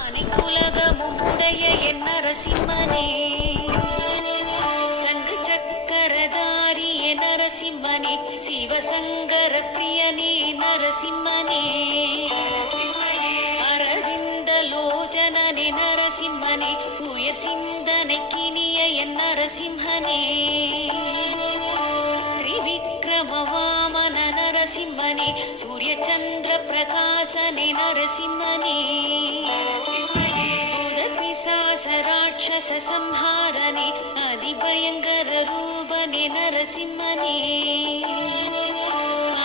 அனைத்துலகமுடைய என் நரசிம்மனே, சங்கு சக்கரதாரிய நரசிம்மனே, சிவசங்கர பிரியனே நரசிம்மனே, அரவிந்த லோச்சனனே நரசிம்மனே, உயர் சிந்தனைக்கினிய என் நரசிம்மனே, திரிவிக்ரம வாமன நரசிம்மனே, சூரிய சந்திர பிரகாசனே நரசிம்மனே, ராட்சச சம்ஹாரனே அதிபயங்கர ரூபனே நரசிம்மனே,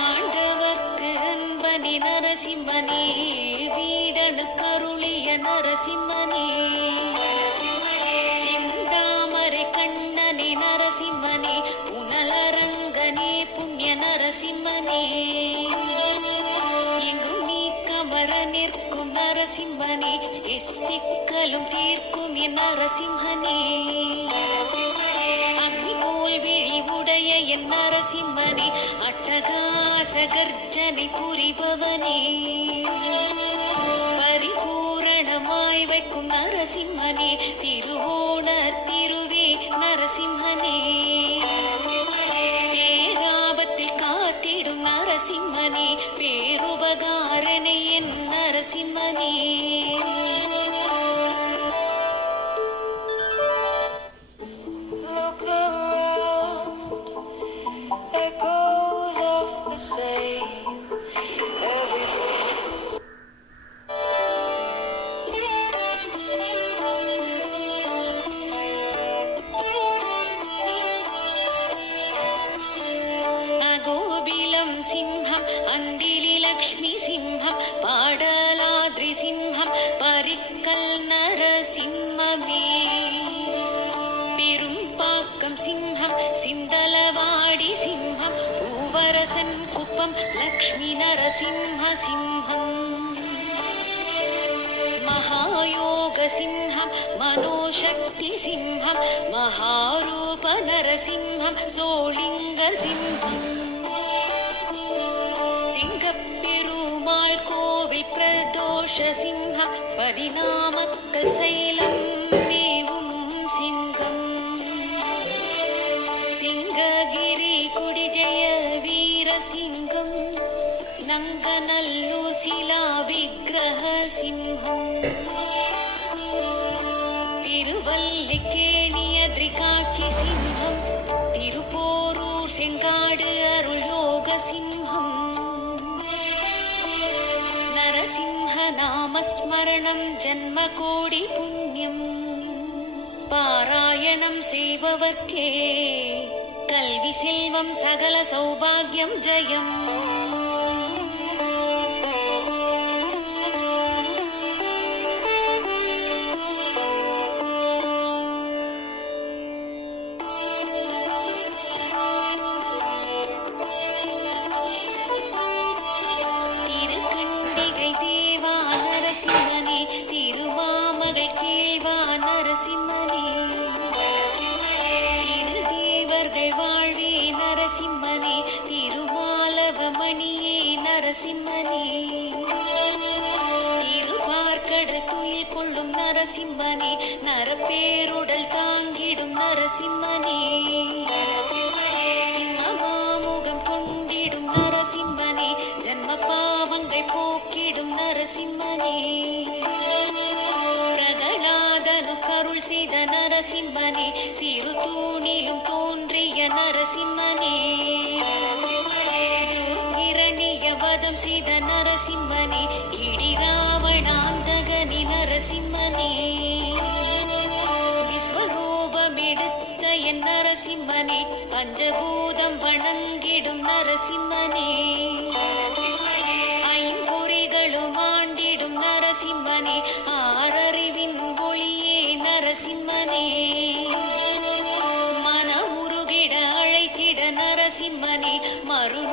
ஆண்டவர்க்கு அன்பனே நரசிம்மனே, வீடனு கருளிய நரசிம்மனே, செந்தாமரை கண்ணனே நரசிம்மனே, புனலரங்கனே புண்ணிய நரசிம்மனே, எங்கும் நீ கமர நிற்கும் நரசிம்மனே, எசிக்கலும் தீர்க்கும் என் நரசிம்மனே, அக்னி போல் விழி உடைய என் நரசிம்மனே, அட்டகாச கர்ஜனை புரிபவனே, பரிபூரணமாய் வைக்கும் நரசிம்மனே, திருவோண திருவே நரசிம்மனே, பேராபத்தில் காத்திடும் நரசிம்மனே, பேருபகாரனை என் நரசிம்மனே, சிம்ஹம் அந்திலி லக்ஷ்மி சிம்ஹம் பாடலாத்ரி சிம்ஹம் பரிக்கல் நரசிம்மமே, பெரும்பாக்கம் சிம்ஹம் சிந்தலவாடி சிம்ஹம் பூவரசன் குப்பம் லக்ஷ்மி நரசிம்ம சிம்ஹம், மகாயோக சிம்ஹம் மனோசக்தி சிம்ஹம் மகாரூப நரசிம்மம் சோளிங்க சிம்ஹம், பெருமாள் கோவில் பிரதோஷ சிம்ஹம் பதினாமக்கல் சைலம் மேவும் சிங்கம், சிங்ககிரி குடிஜய வீர சிங்கம், நங்கநல்லூர் சிலா விக்கிரக சிம்ஹம், திருவல்லிக்கேணிய திரிகாட்சி சிம்ஹம், திருப்போரூர் செங்காடு அருள் யோக சிம்ஹம், நாமஸ்மரணம் ஜன்ம கோடி புண்ணியம், பாராயணம் செய்பவர்க்கே கல்வி செல்வம் சகல சௌபாகியம் ஜெயம். நரசிம்மனே, திருப்பார்க்கடல் துயில் கொள்ளும் நரசிம்மனே, நரப்பேருடல் தாங்கிடும் நரசிம்மனே, சிம்மமாமுகம் கொண்டிடும் நரசிம்மனே, ஜன்ம பாவங்கள் போக்கிடும் நரசிம்மனே, பிரகலாதனு கருள் செய்த நரசிம்மனே, சிறு தூணிலும் தோன்றிய நரசிம்மனே, வதம் செய்த நரசிம்மனே, இடி ராவணாந்தகனி நரசிம்மனே, விஸ்வரூபம் எடுத்த என் நரசிம்மனே, பஞ்சபூதம் வணங்கிடும் நரசிம்மனே, ஐம்பொறிகளும் ஆண்டிடும் நரசிம்மனே, ஆறறிவின் ஒளியே நரசிம்மனே, மனமுருகிட அழைத்திட நரசிம்மனே, மறு